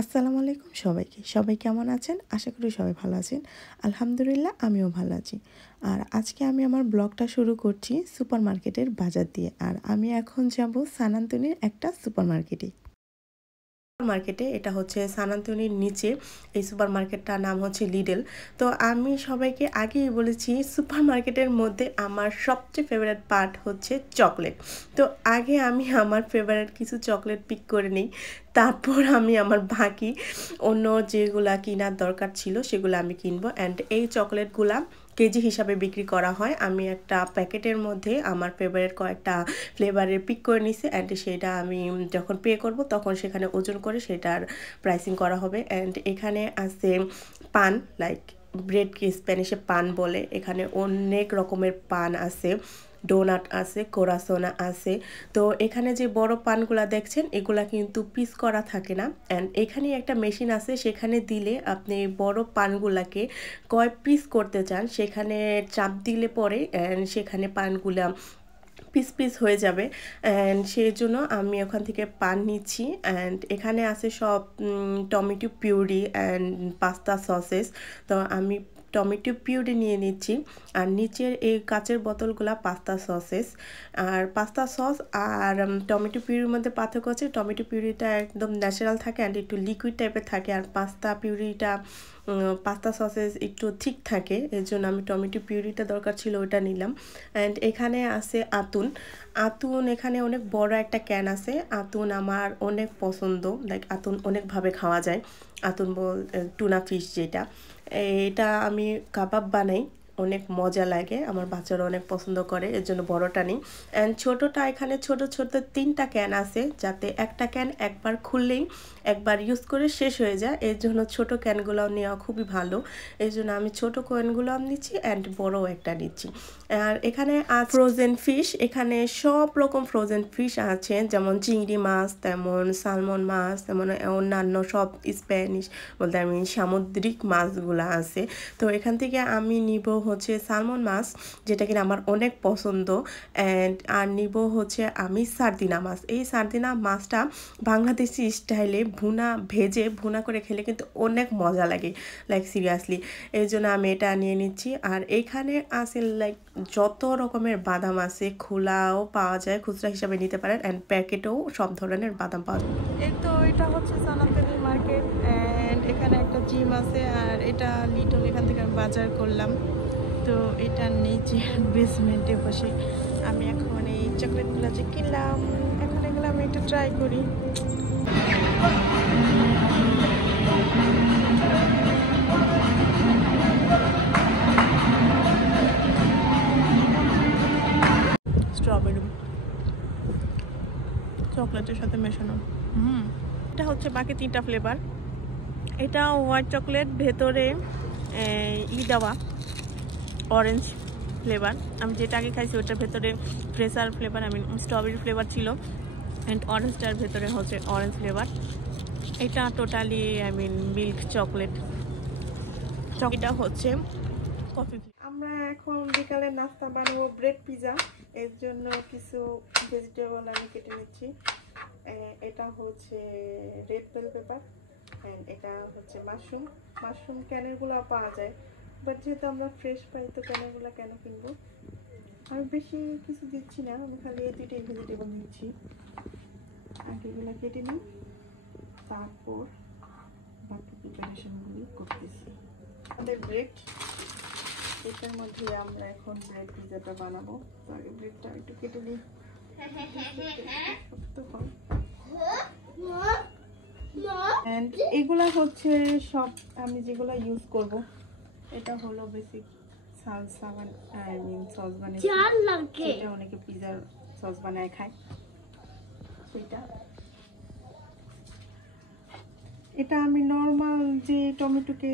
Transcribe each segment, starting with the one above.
আসসালামু আলাইকুম সবাইকে। সবাই কেমন আছেন? আশা করি সবাই ভালো আছেন। আলহামদুলিল্লাহ আমিও ভালো আছি। আর আজকে আমি আমার ব্লগটা শুরু করছি সুপারমার্কেটের বাজার দিয়ে। আর আমি এখন যাব সান আন্তোনির একটা সুপারমার্কেটে। মার্কেটে এটা হচ্ছে সান আন্তোনির নিচে। এই সুপার মার্কেটটার নাম হচ্ছে লিডল। তো আমি সবাইকে আগেই বলেছি সুপার মার্কেটের মধ্যে আমার সবচেয়ে ফেভারিট পার্ট হচ্ছে চকলেট। তো আগে আমি আমার ফেভারিট কিছু চকলেট পিক করে নিই, তারপর আমি আমার বাকি অন্য যেগুলা কেনার দরকার ছিল সেগুলো আমি কিনবো। অ্যান্ড এই চকলেটগুলা কেজি হিসাবে বিক্রি করা হয়। আমি একটা প্যাকেটের মধ্যে আমার ফেভারিট কয়েকটা ফ্লেভারের পিক করে নিছি, অ্যান্ড সেটা আমি যখন পে করব তখন সেখানে ওজন করে সেটার প্রাইসিং করা হবে। অ্যান্ড এখানে আছে পান, লাইক ব্রেডকে স্প্যানিশে পান বলে। এখানে অনেক রকমের পান আছে, ডোনাট আছে, কোরাসোনা আছে। তো এখানে যে বড় পানগুলা দেখছেন এগুলা কিন্তু পিস করা থাকে না। অ্যান্ড এখানে একটা মেশিন আছে, সেখানে দিলে আপনি বড় পানগুলাকে কয় পিস করতে চান সেখানে চাপ দিলে পরে অ্যান্ড সেখানে পানগুলা পিস পিস হয়ে যাবে। অ্যান্ড সেই জন্য আমি ওখান থেকে পান নিচ্ছি। অ্যান্ড এখানে আছে সব tomato puree and pasta sausages. তো আমি টমেটো পিউরি নিয়ে নিচ্ছি। আর নিচের এই কাচের বোতলগুলা পাস্তা সসেস। আর পাস্তা সস আর টমেটো পিউরির মধ্যে পার্থক্য আছে, টমেটো পিউরিটা একদম ন্যাচারাল থাকে অ্যান্ড একটু লিকুইড টাইপের থাকে, আর পাস্তা পিউরিটা পাস্তা সসেস একটু ঠিক থাকে। এর জন্য আমি টমেটো পিউরিটা দরকার ছিল ওইটা নিলাম। অ্যান্ড এখানে আছে আতুন। আতুন এখানে অনেক বড় একটা ক্যান আছে। আতুন আমার অনেক পছন্দ, লাইক আতুন অনেকভাবে খাওয়া যায়। আতুন টুনা ফিশ যেটা, এটা আমি কাবাব বানাই, অনেক মজা লাগে, আমার বাচ্চারা অনেক পছন্দ করে, এর জন্য বড়টা নিই। অ্যান্ড ছোটোটা এখানে ছোট ছোট 3টা ক্যান আছে, যাতে একটা ক্যান একবার খুললেই একবার ইউজ করে শেষ হয়ে যায়। এর জন্য ছোট ক্যানগুলো নেওয়া খুবই ভালো, এই জন্য আমি ছোটো ক্যানগুলো নিচ্ছি অ্যান্ড বড় একটা নিচ্ছি। আর এখানে আছে ফ্রোজেন ফিশ। এখানে সব রকম ফ্রোজেন ফিশ আছে, যেমন চিংড়ি মাছ, তেমন সালমন মাছ, তেমন অন্যান্য সব স্প্যানিশ বলতে আমি সামুদ্রিক মাছগুলো আছে। তো এখান থেকে আমি নিব হচ্ছে সালমন মাছ, যেটা কিনা আমার অনেক পছন্দ। অ্যান্ড আর নিব হচ্ছে আমি সার্দিনা মাছ। এই সার্দিনা মাছটা বাংলাদেশি স্টাইলে ভেজে ভুনা করে খেলে কিন্তু অনেক মজা লাগে, লাইক সিরিয়াসলি। এই জন্য আমি এটা নিয়ে নিচ্ছি। আর এইখানে আছে লাইক যত রকমের বাদাম আছে, খোলাও পাওয়া যায়, খুচরা হিসাবে নিতে পারেন, অ্যান্ড প্যাকেটেও সব ধরনের বাদাম পাওয়া যায়। এই তো এটা হচ্ছে সান আন্তোনির মার্কেট, অ্যান্ড এখানে একটা জিম আছে। আর এটা লিটল, এখান থেকে আমি বাজার করলাম। তো এটা নিচে বেসমেন্টে বসে আমি এখন এই চকলেটগুলো যে কিনলাম, এখন এগুলো আমি একটু ট্রাই করি। স্ট্রবেরি চকলেটের সাথে মেশানো। এটা হচ্ছে বাকি 3টা ফ্লেভার। এটা হোয়াইট চকলেট, ভেতরে দেওয়া অরেঞ্জ ফ্লেভার। আমি যেটা আগে খাইছি ওটার ভেতরে ফ্রেশার ফ্লেভার, আমি স্ট্রবেরি ফ্লেভার ছিল, অ্যান্ড অরেঞ্জটার ভেতরে হচ্ছে অরেঞ্জ ফ্লেভার। এটা টোটালি মিল্ক চকলেট। এটা হচ্ছে কফি। আমরা এখন বিকালে নাস্তা বানাবো ব্রেড পিজা। এর জন্য কিছু ভেজিটেবল আমি কেটে নিচ্ছি। এটা হচ্ছে রেড বেল পেপার, অ্যান্ড এটা হচ্ছে মাশরুম ক্যানেরগুলো পাওয়া যায়, বাট যেহেতু আমরা ফ্রেশ পাই তো ক্যানেরগুলো কেন কিনবো। আমি বেশি কিছু দিচ্ছি না, আমি খালি এই 2টাই ভেজিটেবল নিচ্ছি। আগে এগুলো কেটে নিই, তারপর বাকি প্রিপারেশনগুলি করতেছি। আমাদের ব্রেড, এটার মধ্যে আমরা এখন ব্রেড পিজাটা বানাবো। তো আগে ব্রেডটা একটু কেটে নিই, শক্ত হয়। অ্যান্ড এগুলা হচ্ছে সব আমি যেগুলো ইউজ করব। এটা হলো বেসিক সালসা, সস বানিয়েছি, এটা অনেকে পিজার সস বানায় খায়। এটা আমি নর্মাল যে টমেটোকে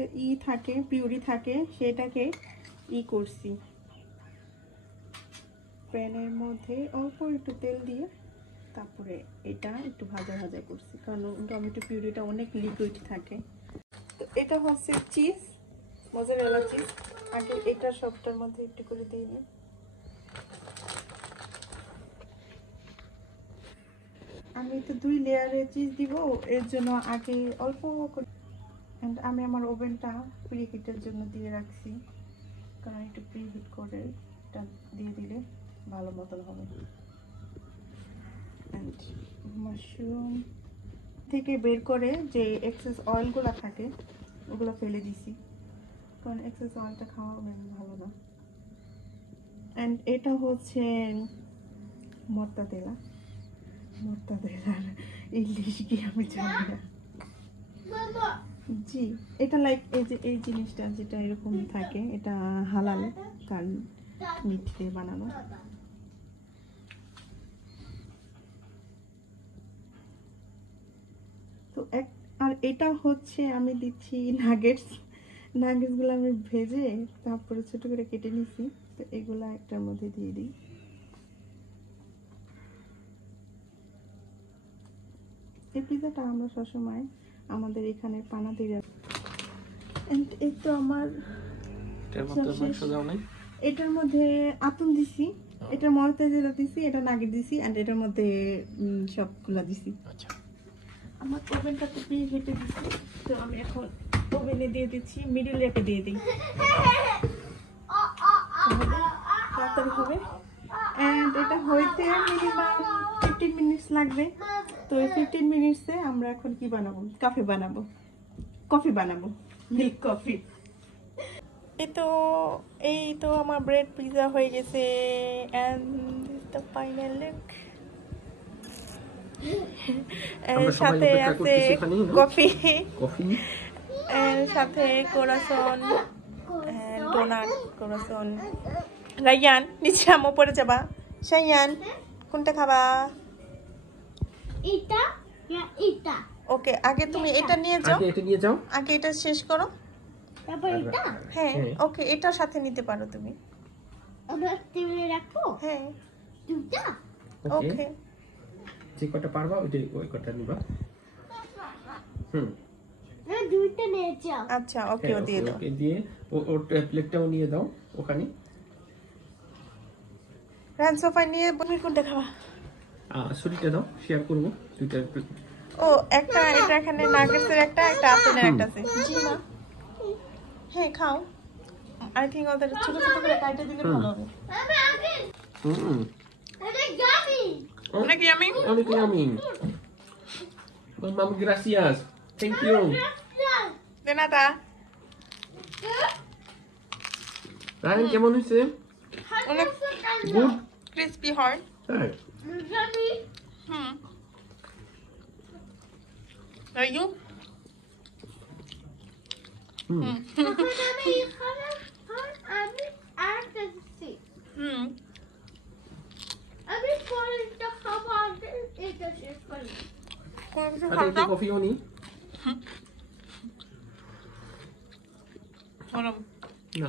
থাকে, পিউরি থাকে, সেটাকে করছি প্যানের মধ্যে অল্প একটু তেল দিয়ে, তারপরে এটা একটু ভাজা ভাজা করছি, কারণ টমেটো পিউরিটা অনেক লিকুইড থাকে। তো এটা হচ্ছে চিজ, মোজারেলা চিজ। আগে এটা সবটার মধ্যে একটু করে দিয়ে নিই। আমি তো 2 লেয়ারে চিজ দিব, এর জন্য আগে অল্প করে এন্ড আমি আমার ওভেনটা প্রিহিটের জন্য দিয়ে রাখছি, কারণ একটু প্রিহিট করে এটা দিয়ে দিলে ভালো মতন হবে। এন্ড মাশরুম থেকে বের করে যে এক্সেস অয়েলগুলো থাকে ওগুলো ফেলে দিছি, কারণ এক্সেস অয়েলটা খাওয়া ভালো না। এন্ড এটা হচ্ছে মর্তাদেলা ইংলিশ কি আমি জানি না। জি, এটা লাইক এই যে এই জিনিসটা যেটা এরকম থাকে, এটা হালাল কারণ মিট দিয়ে বানানো। তো আর এটা হচ্ছে আমি দিচ্ছি নাগেটসগুলো আমি ভেজে তারপরে ছোট করে কেটে নিছি, তো এগুলা একটার মধ্যে দিয়ে দিই। এই পিজাটা আমরা সবসময় আমাদের এখানে পানাতে এই তো আমার এটার মধ্যে আতুন দিছি, এটার মধ্যে যেটা দিছি এটা নাগেট দিছি, এন্ড এটার মধ্যে সবগুলা দিছি। আচ্ছা, আমার ওভেনটা তো হেঁটে দিচ্ছি, তো আমি এখন ওভেনে দিয়ে দিচ্ছি, মিডল রেখে দিয়ে দিই, তাড়াতাড়ি হবে। এন্ড এটা হইতে মিনিমাম 15 মিনিটস লাগবে। তো এই 15 মিনিটসে আমরা এখন কি বানাবো? কফি বানাবো, মিল্ক কফি। এই তো আমার ব্রেড পিজা হয়ে গেছে, এন্ড দ্য ফাইনাল লুক। সাথে আছে কফি সাথে কোরাসন, ডোনাট, কোরাসন। রায়ান নিচে আমো পড়ে যাবা। শায়ান কোনটা খাবা? এটা না এটা। ওকে, আগে তুমি এটা নিয়ে যাও, আগে এটা শেষ করো, তারপর এটা। হ্যাঁ, ওকে, এটার সাথে নিতে পারো তুমি। আমরা টেবিলে রাখো। হ্যাঁ, দুটো। ওকে, যে কটা পারবা ওই কটা নিবা। না, দুইটা নিয়ে যাও। আচ্ছা, ওকে, ও দিয়ে দাও। ওকে, দিয়ে ওর প্লেটটাও নিয়ে দাও ওখানে। রান সোফা নিয়ে তুমি কোনটা খাবা? ছুরিটা দাও, শেয়ার করব দুইটা। ও, একটা এটা এখানে নাগেটসের একটা আপেলের একটা আছে। জি মা, হ্যাঁ খাও। আই থিং ওদের ছোট ছোট করে কাটে দিলে ভালো হবে। এটা ইয়ামি। অনেক yummy. Mom, gracias. Thank you. De nada. Ryan, কেমন হইছে? অনেক গুড, ক্রিসপি হয়। হ্যাঁ। Are you? কফিও নি।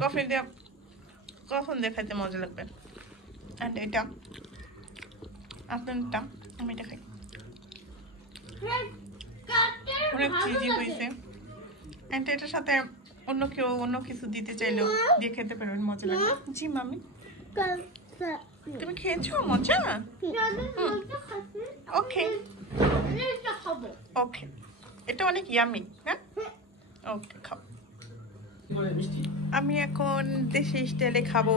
কফি দিয়ে কখন দেখাইতে মজা লাগবে। আর এটা আপনারটা, আমি এটা খাই। অনেক চিজি হয়েছে। এন্ড এটার সাথে অন্য কিছু দিতে চাইলেও দিয়ে খেতে পারবেন, মজা লাগবে। জি মামি, তুমি খেয়েছো? মজা। ওকে ওকে, এটা অনেক ইয়ামি। হ্যাঁ, ওকে, খাও। আমি এখন দেশি স্টাইলে খাবো,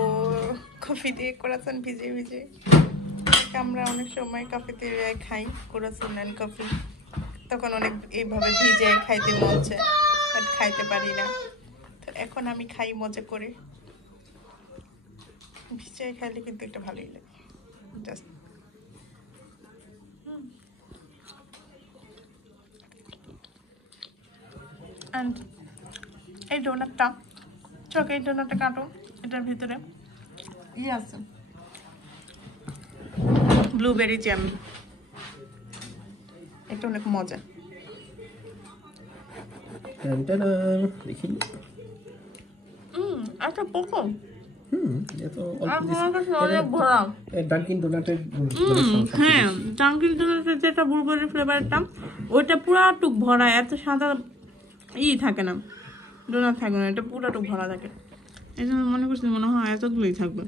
কফি দিয়ে কোরাসন ভিজে। আমরা অনেক সময় কফিতে খাই কোরাসন এন্ড কফি, তখন অনেক এইভাবে ভিজে খাইতে মন চায়, বাট খাইতে পারি না। তো এখন আমি খাই মজা করে, ভিজে খাইলে কিন্তু এটা ভালোই লাগে। জাস্ট এন্ড এই ডোনাটটা, চোখ এই ডোনাটটা কাটো, এটার ভিতরে আছে ব্লুবেরি জ্যাম, এটা অনেক মজা। দেখি আচ্ছা পোকো। এত ডাঙ্কিন ডোনাটের। হ্যাঁ, ডাঙ্কিন ডোনাটের যেটা ব্লুবেরি ফ্লেভারটা, ওইটা পুরাটুক ভরা, এত সাদা থাকে না, ডোনাট থাকে না, এটা পুরাটুক ভরা থাকে। এই জন্য মনে হয় এতগুলোই থাকবে।